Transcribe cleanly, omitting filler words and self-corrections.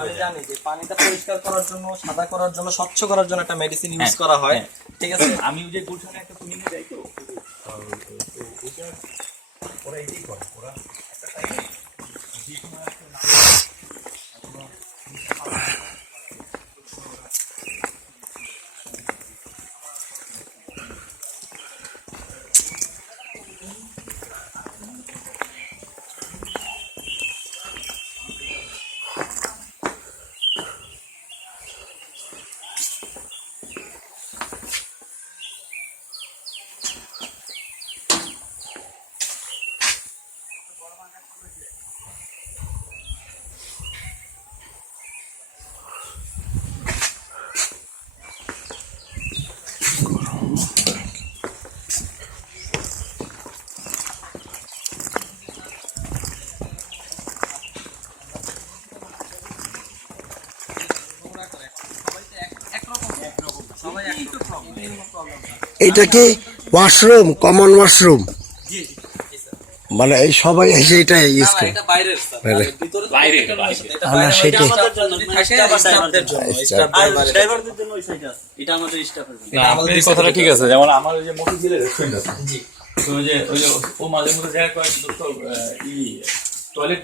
আমি জানি যে পানিটা পরিষ্কার করার জন্য, সাদা করার জন্য, স্বচ্ছ করার জন্য একটা মেডিসিন ইউজ করা হয়, ঠিক আছে? আমি ওই যে গুলশানে একটা টুনিং এ যাই তো ওরা এটাই করে, ওরা একটা টাইমে যে সময় আসলে না এটা কি ওয়াশরুম, কমন ওয়াশরুম? মানে এই সবাই এসে এটা ইউজ করে? কথাটা ঠিক আছে। যেমন আমার ওই যে মফিজুলের রেস্টুরেন্ট আছে, ও মাঝে মধ্যে দেখা করে টয়লেট